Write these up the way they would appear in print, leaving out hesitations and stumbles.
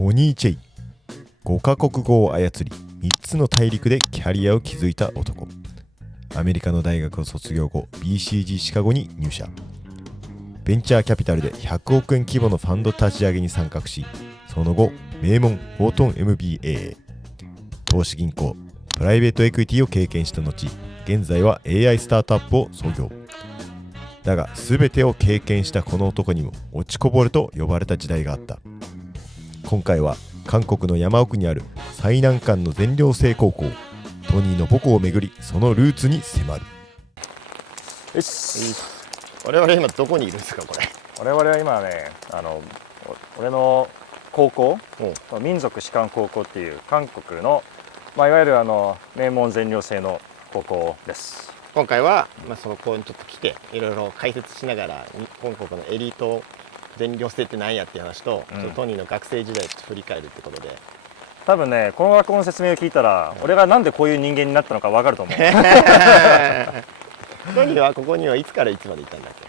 トニー・チェイ。5カ国語を操り3つの大陸でキャリアを築いた男。アメリカの大学を卒業後 BCG シカゴに入社。ベンチャーキャピタルで100億円規模のファンド立ち上げに参画し、その後名門ウォートン MBA、 投資銀行、プライベートエクイティを経験した後、現在は AI スタートアップを創業。だが全てを経験したこの男にも落ちこぼれと呼ばれた時代があった。今回は韓国の山奥にある最難関の全寮制高校、トニーの母校をめぐり、そのルーツに迫る。よし。我々今どこにいるんですかこれ。我々は今ね、俺の高校、民族士官高校っていう韓国の、いわゆる名門全寮制の高校です。今回は、そのこにちょっと来ていろいろ解説しながら韓国のエリート全寮制って何やっていう話と、トニーの学生時代を振り返るってことで、多分ねこの学校の説明を聞いたら、俺がなんでこういう人間になったのか分かると思う。トニーはここにはいつからいつまでいたんだっけ。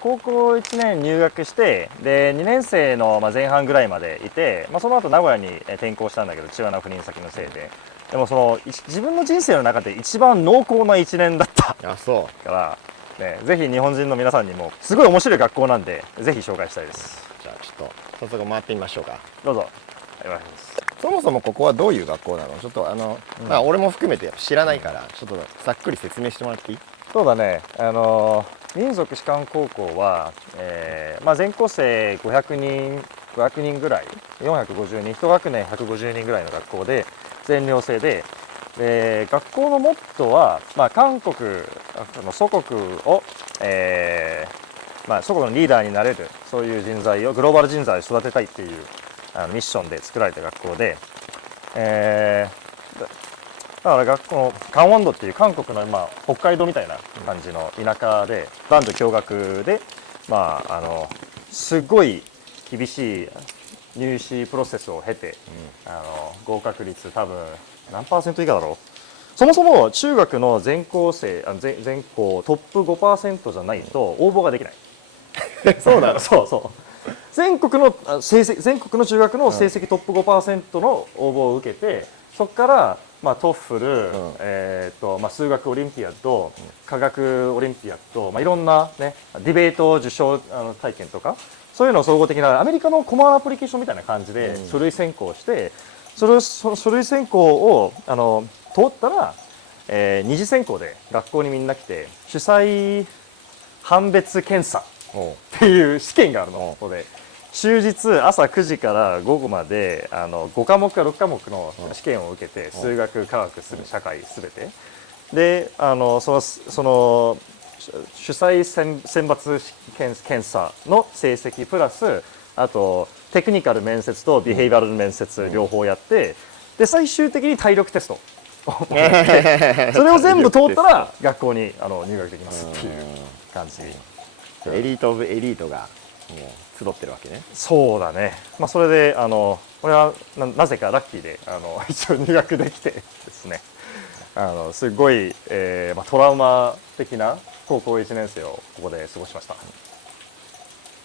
高校1年入学して、で2年生の前半ぐらいまでいて、その後名古屋に転校したんだけど、父親の赴任先のせいで。でも自分の人生の中で一番濃厚な1年だったから、ね、ぜひ日本人の皆さんにもすごい面白い学校なんで、ぜひ紹介したいです。じゃあちょっと早速回ってみましょうか。どうぞ。お願いします。そもそもここはどういう学校なの？ちょっと俺も含めて知らないから、ちょっとざっくり説明してもらっていい？そうだね、民族士官高校は、全校生500人ぐらい、450人、1学年150人ぐらいの学校で全寮制で、学校のモットーは、韓国の祖国を、祖国のリーダーになれる、そういう人材を、グローバル人材を育てたいっていうミッションで作られた学校で、だから学校のカンウォンドっていう韓国の北海道みたいな感じの田舎で、男女共学で、すごい厳しい入試プロセスを経て、合格率多分何%以下だろう。そもそも中学の全校全校トップ 5% じゃないと応募ができない。そうなの？そう全国の中学の成績トップ 5% の応募を受けて、そこからトッフル、数学オリンピアッド、科学オリンピアッド、いろんな、ね、ディベート受賞体験とか、そういうのを総合的なアメリカのコマンアプリケーションみたいな感じで書類選考して、その書類選考を通ったら、二次選考で学校にみんな来て、主催判別検査っていう試験があるの。ここで終日朝9時から午後まで5科目か6科目の試験を受けて、数学、科学、社会すべてで、その主催選抜検査の成績プラス、あとテクニカル面接とビヘイビアル面接両方やって、で最終的に体力テストそれを全部通ったら学校に入学できますっていう感じ。エリートオブエリートがもう集ってるわけね。そうだね。それで俺はなぜかラッキーで一応入学できてですね、すごい、トラウマ的な高校1年生をここで過ごしました。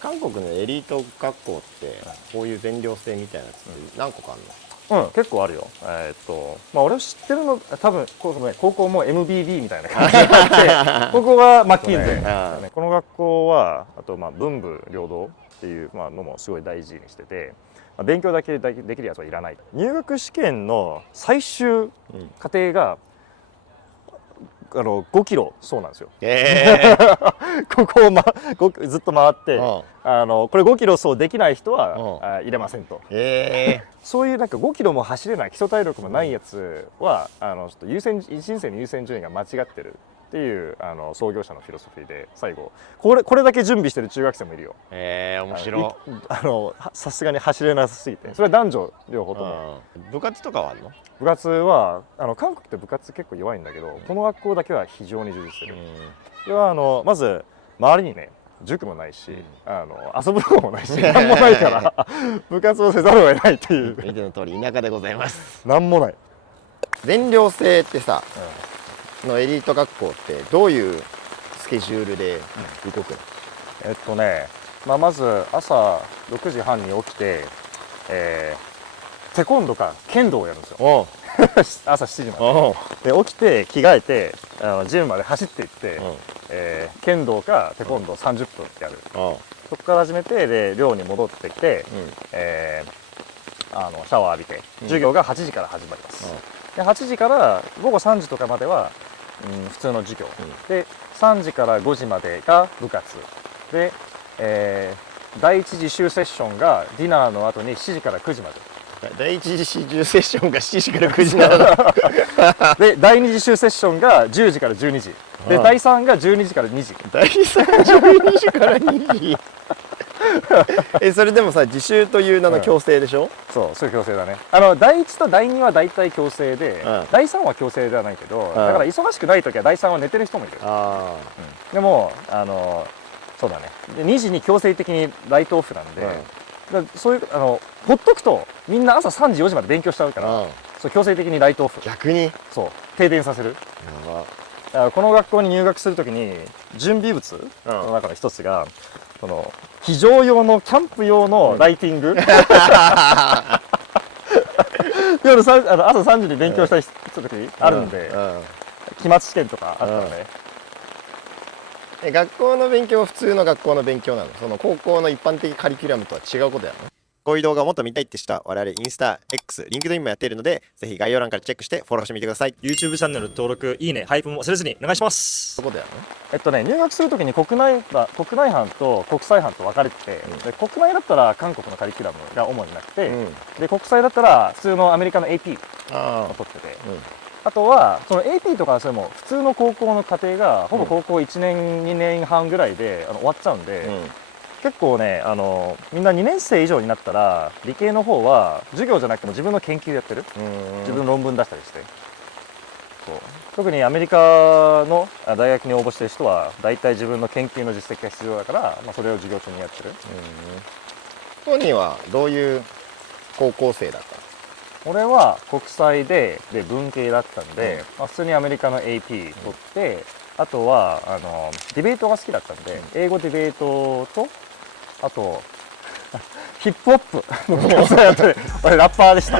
韓国のエリート学校ってこういう全寮制みたいなやつって何個かあるの？結構あるよ。俺知ってるの多分高校も MBB みたいな感じであって、ここがマッキンゼー。この学校はあと文武両道っていうのもすごい大事にしてて、勉強だけできるやつはいらない。入学試験の最終過程が5キロそうなんですよ。ここを、ずっと回って、これ5キロ走できない人は入れませんと。そういう5キロも走れない、基礎体力もないやつはちょっと人生の優先順位が間違ってるっていう創業者のフィロソフィーで、最後これだけ準備してる中学生もいるよ。面白い。さすがに走れなさすぎて。それは男女両方とも。部活とかはあるの？部活は韓国って部活結構弱いんだけど、この学校だけは非常に充実してる。ではまず周りにね、塾もないし、遊ぶとこもないし、何もないから部活をせざるを得ないっていう。見ての通り田舎でございます。何もない。全寮制ってさ、のエリート学校ってどういうスケジュールで動くの？まず朝6時半に起きて、テコンドーか剣道をやるんですよ。おう朝7時まおうで。で起きて着替えてジムまで走っていって、うん剣道かテコンドー30分やる。おうそこから始めてで寮に戻ってきて、うんシャワー浴びて授業が8時から始まります。うんで8時から午後3時とかまでは、普通の授業、で3時から5時までが部活で、第一次習セッションがディナーの後に7時から9時まで第一次集中セッションが7時から9時なので第二次習セッションが10時から12時でああ第3が12時から2時。第312時から2時それでもさ自習という名の強制でしょ、そういう強制だね。第1と第2は大体強制で、うん第3は強制ではないけど、だから忙しくない時は第3は寝てる人もいる。あでもそうだね。で2時に強制的にライトオフなんで、だからそういうほっとくとみんな朝3時4時まで勉強しちゃうから、あそう強制的にライトオフ、逆にそう停電させる。やばだからこの学校に入学するときに準備物の中の一つが、その非常用のキャンプ用のライティング、夜朝3時に勉強したりするときあるんで、期末試験とかあったらね、学校の勉強は普通の学校の勉強なの？その高校の一般的カリキュラムとは違うことやの？こういう動画をもっと見たいって人は我々インスタ、X、リンクドインもやっているので、ぜひ概要欄からチェックしてフォローしてみてください。 YouTube チャンネル登録、いいね、ハイプも忘れずにお願いしますそ。こだよ入学するときに国内班と国際班と分かれてて、で国内だったら韓国のカリキュラムが主になくて、ね。で国際だったら普通のアメリカの AP あを取ってて、あ、あとはその AP とかそれも普通の高校の課程がほぼ高校1年2年半ぐらいで終わっちゃうんで、結構ねみんな2年生以上になったら理系の方は授業じゃなくても自分の研究やってる、自分の論文出したりして、そう特にアメリカの大学に応募してる人は大体自分の研究の実績が必要だから、それを授業中にやってる。トニーはどういう高校生だったの？俺は国際で文系だったんで、普通にアメリカの AP 取って、あとはディベートが好きだったんで、英語ディベートとあとヒップホップの部活をやって俺ラッパーでした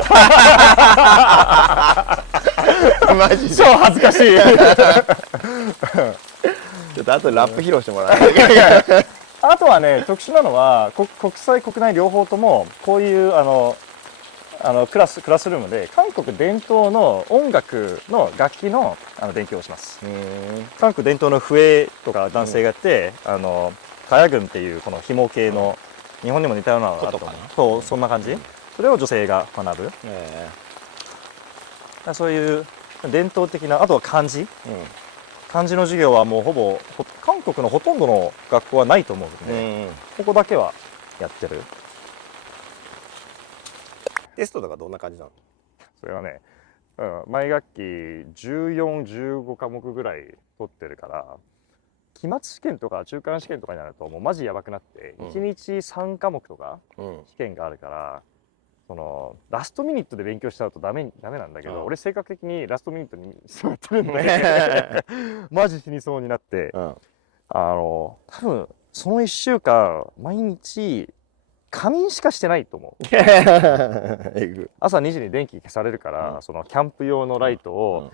マジで超恥ずかしいちょっとあとラップ披露してもらってあとはね特殊なのは国際国内両方ともこういうクラスルームで韓国伝統の音楽の楽器の勉強をします。韓国伝統の笛とか男性がやって、カヤ軍っていうこの紐系の、日本にも似たようなのがあったと思う。そうそんな感じ。それを女性が学ぶ。そういう伝統的な、あとは漢字。漢字の授業はもうほぼ韓国のほとんどの学校はないと思うんで、ここだけはやってる。テストとかどんな感じなの？それはね、毎学期14、15科目ぐらい取ってるから、期末試験とか中間試験とかになるともうマジやばくなって、1日3科目とか試験があるから、そのラストミニットで勉強しちゃうとダメなんだけど、俺性格的にラストミニットに座ってるんでマジ死にそうになって、多分その1週間毎日仮眠しかしてないと思う朝2時に電気消されるから、そのキャンプ用のライトを、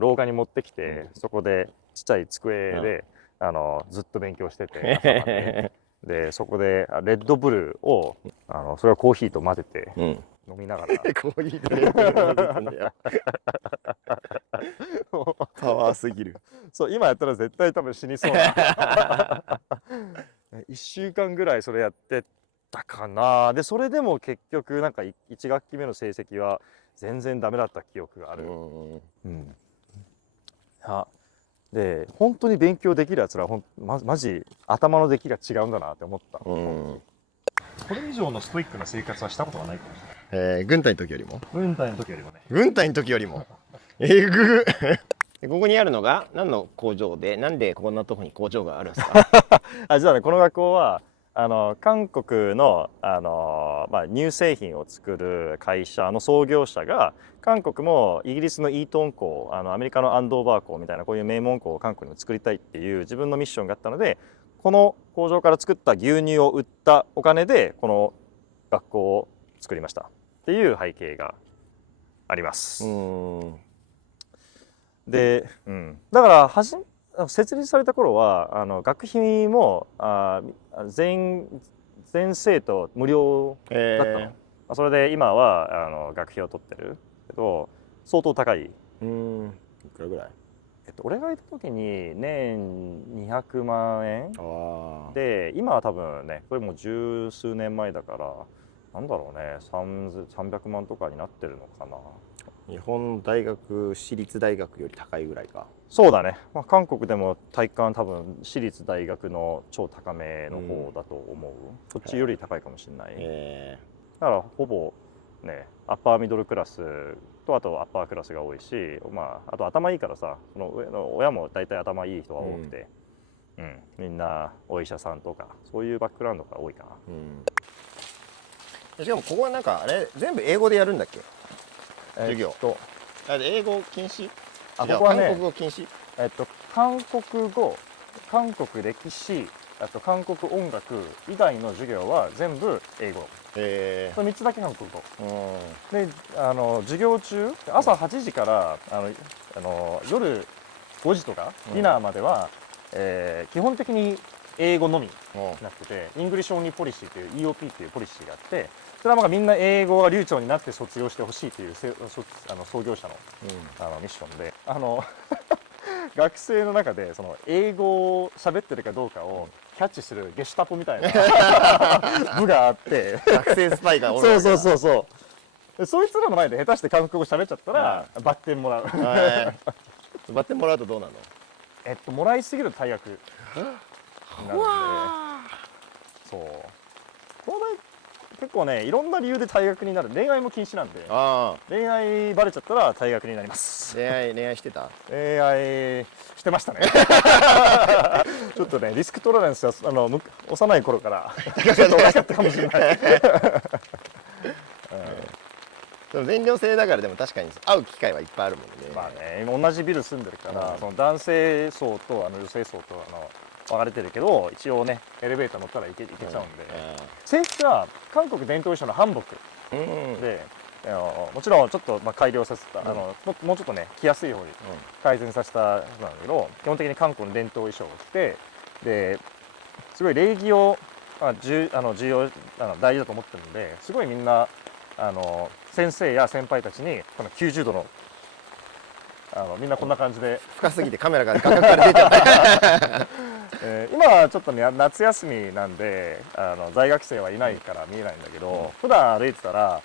廊下に持ってきて、そこでちっちゃい机で、ずっと勉強してて朝まででそこでレッドブルをそれをコーヒーと混ぜて飲みながら、コーヒーとレッドブル飲んでんだよパワーすぎる。そう今やったら絶対多分死にそうな1週間ぐらいそれやってたかな。でそれでも結局なんか1学期目の成績は全然ダメだった記憶がある。で本当に勉強できるやつらマジ頭の出来が違うんだなって思った。これ以上のストイックな生活はしたことがないかもしれない。軍隊の時よりも軍隊の時よりもね。軍隊の時よりもえぐここにあるのが何の工場で、なんでこんなとこに工場があるんですか？実はねこの学校は韓国の、乳製品を作る会社の創業者が韓国もイギリスのイートン校、アメリカのアンドーバー校みたいなこういう名門校を韓国にも作りたいっていう自分のミッションがあったので、この工場から作った牛乳を売ったお金でこの学校を作りましたっていう背景があります。で、だから設立された頃は学費も全生徒無料だったの。それで今は学費を取ってるけど相当高い。いくらぐらい？俺がいた時に年200万円で、今は多分ねこれもう十数年前だからなんだろうね300万とかになってるのかな。日本大学私立大学より高いぐらいか。そうだね、韓国でも体感多分私立大学の超高めの方だと思う、こっちより高いかもしれない、だからほぼねアッパーミドルクラスとあとアッパークラスが多いし、あと頭いいからさ、その上の親も大体頭いい人が多くて、みんなお医者さんとかそういうバックグラウンドが多いかな。しかもここはなんかあれ全部英語でやるんだっけ？授業。英語禁止？ここはね、韓国語禁止？韓国語、韓国歴史、あと韓国音楽以外の授業は全部英語。それ3つだけ韓国語。で、授業中朝8時から夜5時とかディナーまでは、基本的に英語のみになってて、イングリッシュオンリーポリシーという EOP っていうポリシーがあって、それはみんな英語が流暢になって卒業してほしいという創業者の、ミッションで、学生の中でその英語を喋ってるかどうかをキャッチするゲシュタポみたいな部があって学生スパイがおるわけだ。そうそいつらの前で下手して韓国語喋っちゃったらバッテンもらう。バッテンもらうとどうなの？もらいすぎると退学になるんで、そうこの場合結構ねいろんな理由で退学になる。恋愛も禁止なんで、恋愛バレちゃったら退学になります。恋愛してた？恋愛してましたね。ちょっとねリスクトラレンスは幼い頃からちょっと高かったかもしれない。全寮制だからでも確かに会う機会はいっぱいあるもんね。今同じビル住んでるから、その男性層と女性層と分かれてるけど、一応ねエレベーター乗ったら行けちゃうんで、制服は韓国伝統衣装の韓服で、もちろんちょっと改良させた、もうちょっとね着やすい方に改善させたなんだけど、基本的に韓国の伝統衣装を着て、ですごい礼儀を重要大事だと思ってるので、すごいみんな先生や先輩たちにこの90度のみんなこんな感じで深すぎてカメラが画角から出ちゃった。今はちょっとね夏休みなんで在学生はいないから見えないんだけど、普段歩いてたら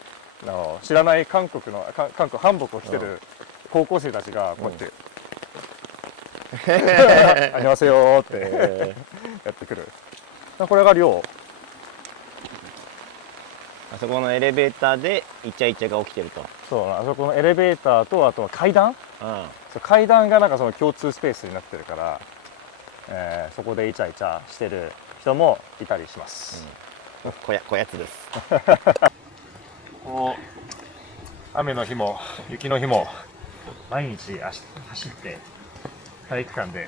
知らない韓国韓服を着てる高校生たちがこうやって「ありますよ」ってやってくる。これが寮。あそこのエレベーターでイチャイチャが起きてると。そう、あそこのエレベーターとあとは階段、階段がなんかその共通スペースになってるから、そこでイチャイチャしてる人もいたりします。こやつです。こう雨の日も雪の日も毎日走って体育館で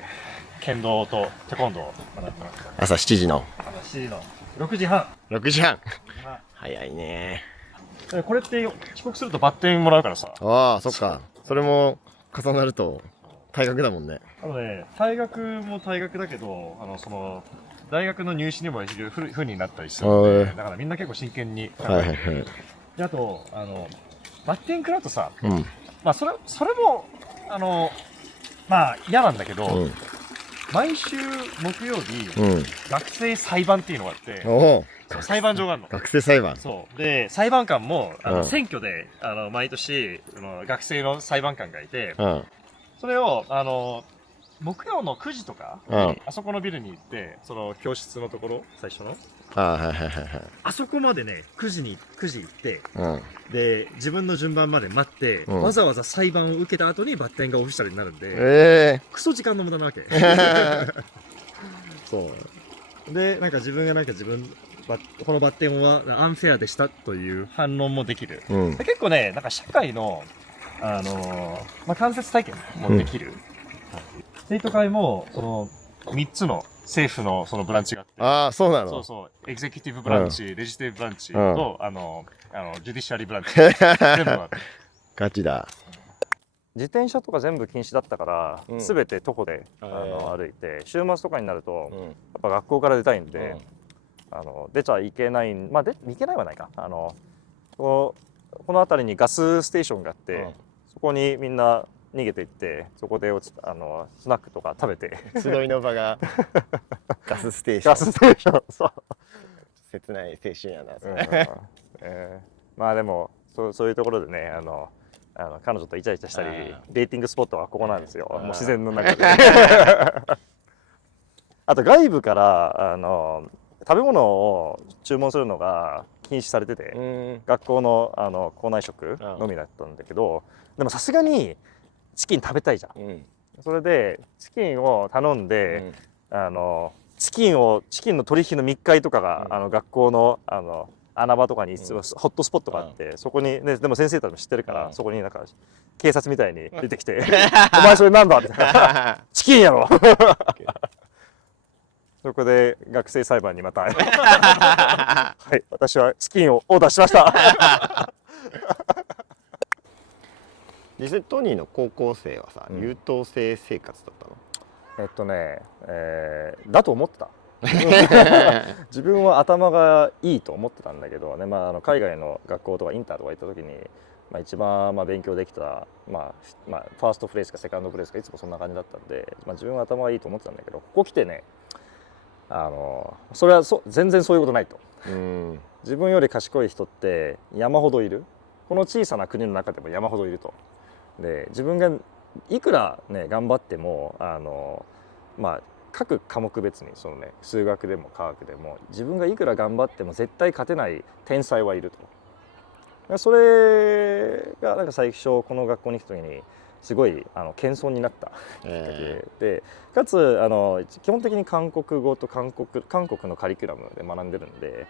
剣道とテコンドーを学んでます。朝7時の7時の6時半。6時半。早いね。これって遅刻するとバッテンもらうからさ。ああ、そっか。それも重なると退学だもんね。退学も退学だけど、その大学の入試にも不利になったりするので、だからみんな結構真剣に考えてる。であとバッテン食らうとさ、それも嫌なんだけど、毎週木曜日、学生裁判っていうのがあって、裁判場があるの。学生裁判。そうで裁判官も選挙で毎年学生の裁判官がいて、それを木曜の9時とか、あそこのビルに行って、その教室のところ最初のあそこまでね9時行って、で自分の順番まで待って、わざわざ裁判を受けた後にバッテンがオフィシャルになるんで、クソ時間の無駄なわけ。そうでなんか自分このバッテンはアンフェアでしたという反論もできる。結構ねなんか社会の間接体験もできる。生徒会も3つの政府のそのブランチがあって、ああ、そうなの。そうそう、エグゼクティブブランチ、レジスティブブランチと、ジュディシャリーブランチ、全部あって。ガチだ。自転車とか全部禁止だったから、すべて徒歩で歩いて、週末とかになると、やっぱ学校から出たいんで、出ちゃいけない、まあいけないはないか。この辺りにガスステーションがあって、そこにみんな逃げていって、そこでスナックとか食べて。集いの場がガスステーション。ガスステーション、そう。切ない青春やな、それ。まあでもそういうところでね、彼女とイチャイチャしたり、デーティングスポットはここなんですよ。もう自然の中で。あと外部から食べ物を注文するのが禁止されてて、学校の校内食のみだったんだけど、でもさすがにチキン食べたいじゃん。それでチキンを頼んで、チキンの取引の密会とかが、学校の穴場とかにホットスポットがあって、そこに、ね、でも先生たちも知ってるから、そこになんか警察みたいに出てきて「お前それなんだ?」みたいな「チキンやろ!」そこで学生裁判にまたはい私はチキンをオーダーしました実際トニーの高校生はさ、優等生生活だったの？だと思ってた自分は頭がいいと思ってたんだけどね、海外の学校とかインターとか行った時に、一番勉強できた、ファーストプレイスかセカンドプレイスかいつもそんな感じだったんで、自分は頭がいいと思ってたんだけど、ここ来てね、それは全然そういうことないと。自分より賢い人って山ほどいる。この小さな国の中でも山ほどいると。で自分がいくらね頑張っても各科目別に数学でも科学でも自分がいくら頑張っても絶対勝てない天才はいると。それがなんか最初この学校に来た時にすごい謙遜になったで、かつ基本的に韓国語と韓国のカリキュラムで学んでるんで、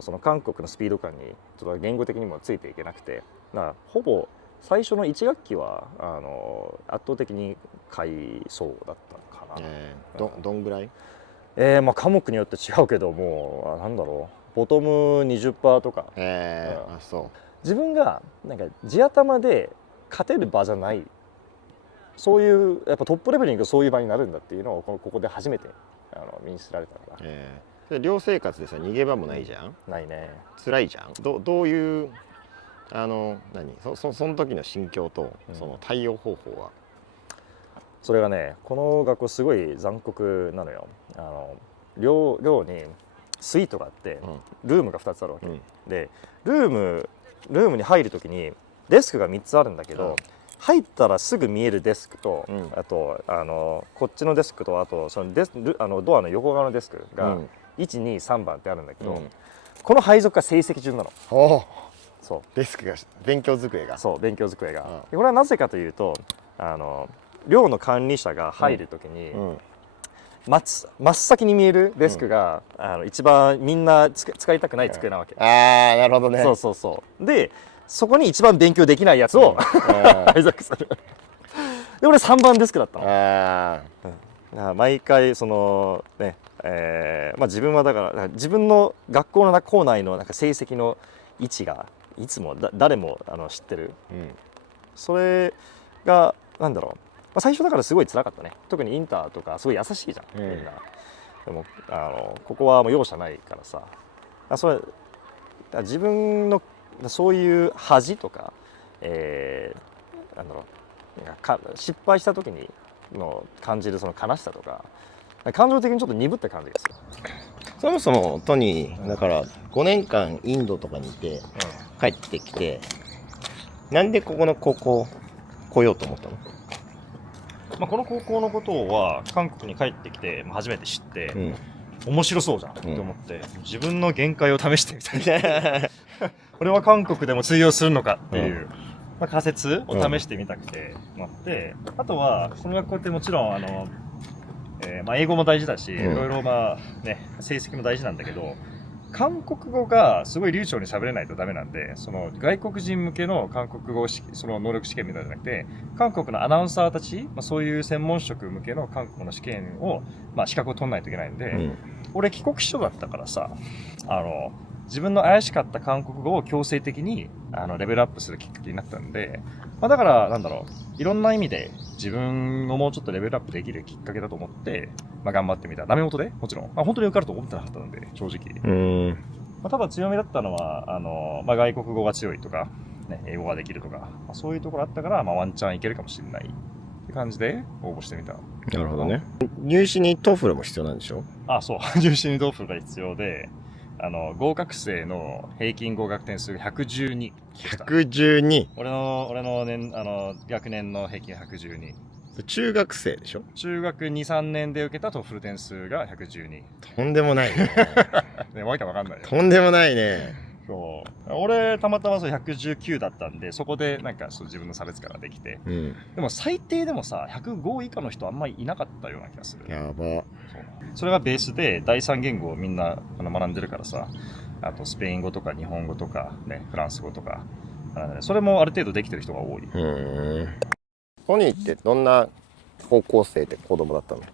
その韓国のスピード感にちょっと言語的にもついていけなくて、ほぼ最初の1学期は圧倒的に買いそうだったかな。どんぐらい？科目によって違うけどもなんだろう、ボトム 20% とか。そう。自分がなんか地頭で勝てる場じゃない、そういうやっぱトップレベルに行くそういう場になるんだっていうのをここで初めて身につられたから。寮生活でさ逃げ場もないじゃん。ないね。辛いじゃん。どういうその時の心境とその対応方法は？それがね、この学校すごい残酷なのよ。寮にスイートがあって、ルームが2つあるわけ、でルームに入る時にデスクが3つあるんだけど、入ったらすぐ見えるデスクと、あとこっちのデスクと、あとそのドアの横側のデスクが123番ってあるんだけど、この配属が成績順なの。そうデスクが勉強机が。そう勉強机が。これはなぜかというと寮の管理者が入る時に、真っ先に見えるデスクが、一番みんな使いたくない机なわけ。なるほどね。そうでそこに一番勉強できないやつを配属する。で俺3番デスクだったの。毎回そのね、自分はだから自分の学校の校内のなんか成績の位置がいつも誰も知ってる、それがなんだろう、最初だからすごい辛かったね。特にインターとかすごい優しいじゃん、みんな。でもここはもう容赦ないからさ、それ自分のそういう恥とか、なんだろう、失敗した時にの感じるその悲しさとか、感情的にちょっと鈍った感じですよ。そもそもトニーだから5年間インドとかにいて、帰ってきてなんでここの高校来ようと思ったの？この高校のことは韓国に帰ってきて初めて知って、面白そうじゃんって思って、自分の限界を試してみたいこれは韓国でも通用するのかっていう、仮説を試してみたくてなって、あとはこの学校ってもちろん英語も大事だし、いろいろ成績も大事なんだけど、韓国語がすごい流暢に喋れないとダメなんで、その外国人向けの韓国語その能力試験みたいなのじゃなくて、韓国のアナウンサーたち、そういう専門職向けの韓国の試験を、資格を取らないといけないんで、俺帰国子女だったからさ、自分の怪しかった韓国語を強制的にレベルアップするきっかけになったんで、だからなんだろう、いろんな意味で自分をもうちょっとレベルアップできるきっかけだと思って、頑張ってみた。ダメ元でもちろん、本当に受かると思ってなかったので、正直。ただ強みだったのは外国語が強いとか、ね、英語ができるとか、そういうところあったから、ワンチャンいけるかもしれないって感じで応募してみた。なるほどね。入試にトーフルも必要なんでしょ？そう入試にトーフルが必要で、合格生の平均合格点数が112でした。112。俺の学年の平均112。中学生でしょ？中学2、3年で受けたトーフル点数が112。とんでもないね。ね、わけわかんないよ。とんでもないね。そう。俺、たまたま119だったんで、そこで自分の差別化ができて。でも最低でもさ、105以下の人あんまりいなかったような気がする。やば。それがベースで、第三言語をみんな学んでるからさ、あとスペイン語とか日本語とか、ね、フランス語とか、それもある程度できてる人が多い。トニーってどんな高校生で子供だったの？こ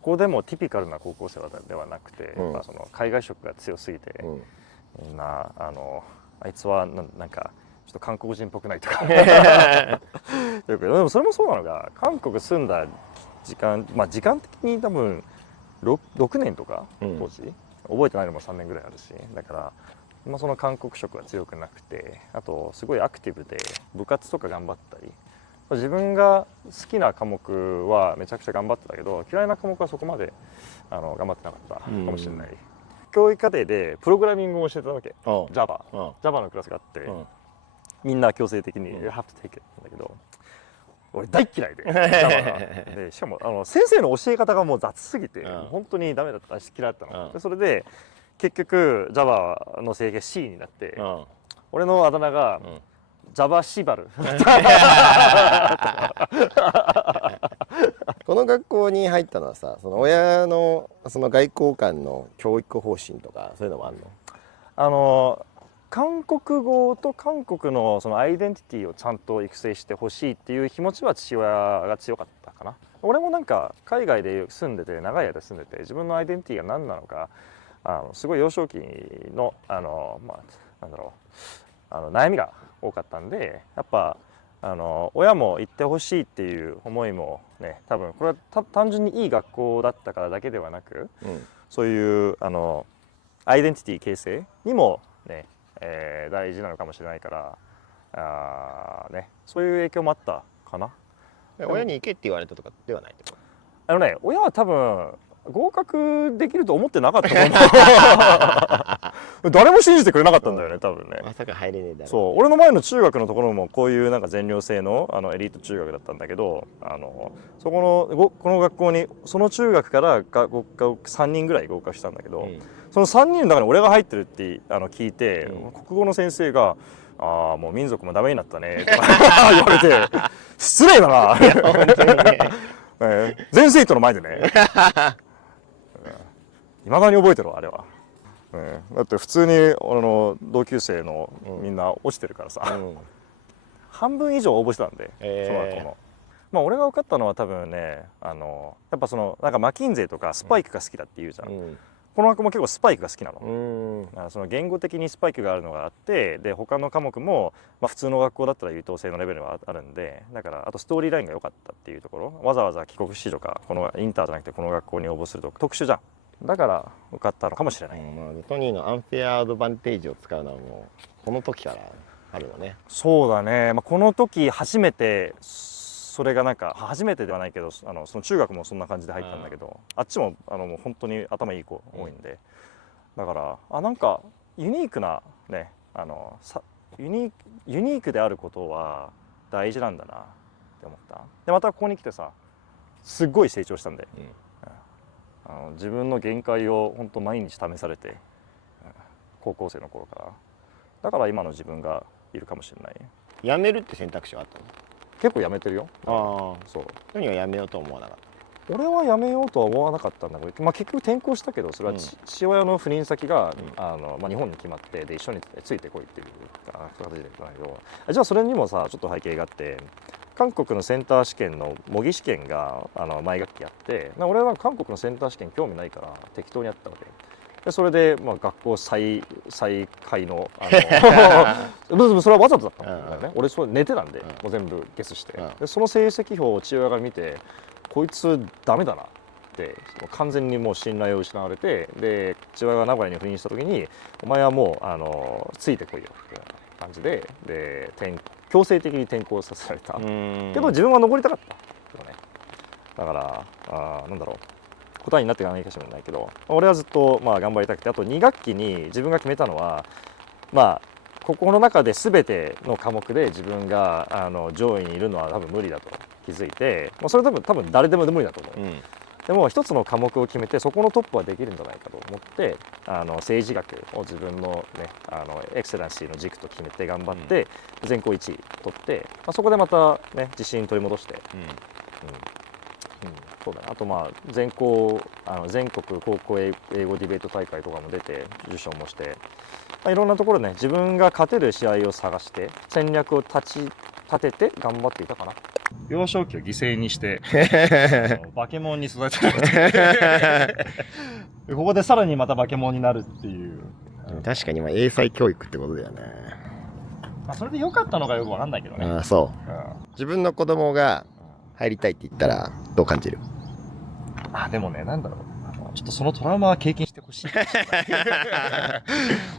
こでもティピカルな高校生ではなくて、その海外色が強すぎて、みんなあいつはなんかちょっと韓国人っぽくないとかでもそれもそうなのが、韓国住んだ時間的に多分 6年とか当時、覚えてないのも3年ぐらいあるし、だからその韓国色が強くなくて、あとすごいアクティブで部活とか頑張ったり、自分が好きな科目はめちゃくちゃ頑張ってたけど、嫌いな科目はそこまで頑張ってなかったかもしれない。教育課程でプログラミングを教えてたわけ。Java のクラスがあって、みんな強制的に You have to take it なんだけど、俺大嫌いで Java がで、しかも先生の教え方がもう雑すぎて、本当にダメだったし嫌いだったの。でそれで結局 Java の成績が C になって、俺のあだ名が、Java シバルこの学校に入ったのはさ、その親のその外交官の教育方針とかそういうのもあるの？韓国語と韓国のそのアイデンティティをちゃんと育成してほしいっていう気持ちは父親が強かったかな。俺も海外で住んでて、長い間住んでて、自分のアイデンティティが何なのかすごい幼少期のなんだろう、悩みが多かったんで、やっぱ親も行ってほしいっていう思いもね、多分これは単純にいい学校だったからだけではなく、そういうアイデンティティ形成にもね、大事なのかもしれないからそういう影響もあったかな。親に行けって言われたとかではないってこと？親は多分合格できると思ってなかったと思う誰も信じてくれなかったんだよね、多分ね。まさか入れねえだろう。そう、俺の前の中学のところもこういう全寮制のエリート中学だったんだけど、そこの学校にその中学から3人ぐらい合格したんだけど、その3人の中に俺が入ってるって聞いて、国語の先生が「もう民族もダメになったね」とか言われて「失礼だな」本当にね全生徒の前でねいまだに覚えてるあれは。だって普通に同級生のみんな落ちてるからさ、半分以上応募してたんで、その学校の。俺が受かったのは多分ね、やっぱマキンゼーとかスパイクが好きだって言うじゃん。この学校も結構スパイクが好きなの。その言語的にスパイクがあるのがあって、で他の科目も普通の学校だったら優等生のレベルはあるんで、だからあとストーリーラインが良かったっていうところ、わざわざ帰国子女かこのインターじゃなくてこの学校に応募すると特殊じゃん。だから受かったのかもしれない。トニーのアンフェアアドバンテージを使うのはもうこの時からあるのね。そうだね、この時初めてそれが初めてではないけど、その中学もそんな感じで入ったんだけど、あっちももう本当に頭いい子多いんで、だからユニークなねユニークであることは大事なんだなって思った。でまたここに来てさ、すっごい成長したんで、自分の限界を本当毎日試されて、高校生の頃から、だから今の自分がいるかもしれない。辞めるって選択肢はあったの？結構辞めてるよ。そう。そう。トニーは辞めようと思わなかっ俺は辞めようとは思わなかったんだけど、まあ、結局転校したけどそれは父親の不倫先が、まあ、日本に決まってで一緒についてこいっていう形でだけど、じゃあそれにもさちょっと背景があって、韓国のセンター試験の模擬試験が毎学期あって、俺は韓国のセンター試験興味ないから適当にやったわけで、それで、まあ、学校最下位のそれはわざとだったんだよね。俺それ寝てたんで、もう全部ゲスして、でその成績表を父親が見てこいつダメだなって完全にもう信頼を失われて、で父親が名古屋に赴任した時にお前はもうついてこいよって感じで強制的に転校させられたけど自分は残りたかったけどね。だからなんだろう、答えになっていかないかもしれないけど、俺はずっとまあ頑張りたくて、あと2学期に自分が決めたのは、まあここの中で全ての科目で自分が上位にいるのは多分無理だと気づいて、まあ、それ多分誰でも無理だと思う、でも一つの科目を決めてそこのトップはできるんじゃないかと思って政治学を自分のねエクセレンシーの軸と決めて頑張って全校1位取って、まあ、そこでまたね自信取り戻して、そうだね、あとまあ全国高校英語ディベート大会とかも出て受賞もして、まあ、いろんなところね自分が勝てる試合を探して戦略を立てて頑張っていたかな。幼少期を犠牲にしてバケモンに育てられてここでさらにまたバケモンになるっていう、確かにまあ英才教育ってことだよね。まあ、それで良かったのかよくわかんないけどね。ああそう、自分の子供が入りたいって言ったらどう感じる？でもね、なんだろう、ちょっとそのトラウマは経験してほしい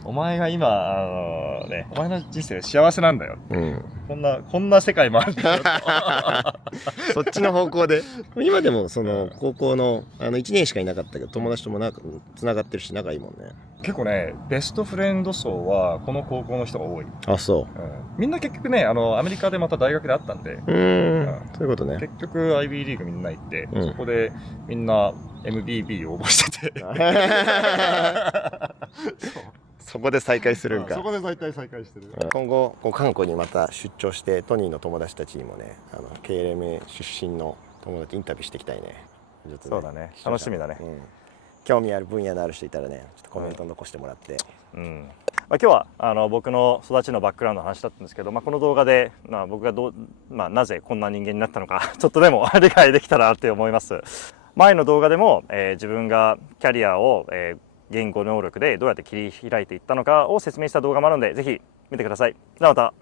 お前が今お前の人生幸せなんだよ、こんな世界もあるんだよそっちの方向で今でもその高校の1年しかいなかったけど友達ともつながってるし仲いいもんね。結構ねベストフレンド層はこの高校の人が多い。あそう、みんな結局ねアメリカでまた大学で会ったんで、そういうことね。結局 IB リーグみんな行って、そこでみんな MBB 応募しててそこで再会するんか。そこで再会してる。今後韓国にまた出張してトニーの友達たちにもねKLM 出身の友達インタビューしていきたいね。そうだね、楽しみだね、興味ある分野のある人いたらねちょっとコメント残してもらって、今日は僕の育ちのバックグラウンドの話だったんですけど、この動画で、僕がなぜこんな人間になったのかちょっとでも理解できたらなって思います。前の動画でも、自分がキャリアを、言語能力でどうやって切り開いていったのかを説明した動画もあるのでぜひ見てください。ではまた。